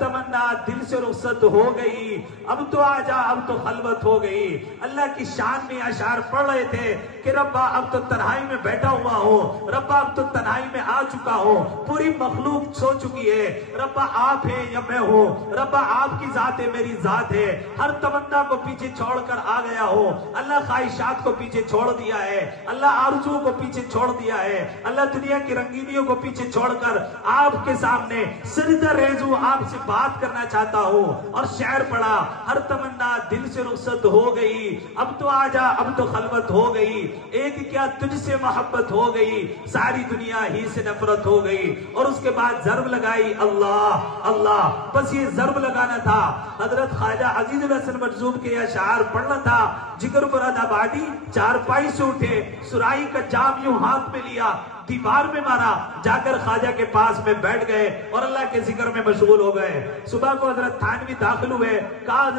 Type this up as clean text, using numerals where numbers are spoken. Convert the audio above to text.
तमन्ना दिल से रुखसत हो गई, अब तो आजा, अब तो खलवत हो गई। अल्लाह की शान में अशार पढ़ रहे थे कि रब्बा अब तो तन्हाई में बैठा हुआ हो, रब्बा अब तो तन्हाई में आ चुका हो, पूरी मखलूक सो चुकी है, रब्बा आप है या मैं हो, रब्बा आपकी जात है मेरी जात है। हर तमन्ना को पीछे छोड़कर आ गया हो, अल्लाह ख्वाहिशात को पीछे छोड़ दिया है, अल्लाह आरज़ू को पीछे छोड़ दिया है, अल्लाह दुनिया की रंगीनियों को पीछे छोड़कर आपके सामने सिजदा रेज़ू आपसे बात करना चाहता हूँ। और शेर पढ़ा, हर तमन्ना दिल से रुखसत हो गई, अब तो आजा, अब तो खलवत हो गई। एक क्या तुझसे मोहब्बत हो गई, सारी दुनिया ही से नफरत हो गई। और उसके बाद जर्ब लगाई अल्लाह अल्लाह, बस ये जर्ब लगाना था। हजरत ख्वाजा अजीजुल हसन मजूब के अशार पढ़ना था। जिगर मुरादाबादी चारपाई से उठे, सुराई का जाम यूं हाथ में लिया, दीवार में मारा, जाकर ख्वाजा के पास में बैठ गए और अल्लाह के जिक्र में मशगूल हो गए। सुबह को हजरत थानवी दाखिल हुए, कहा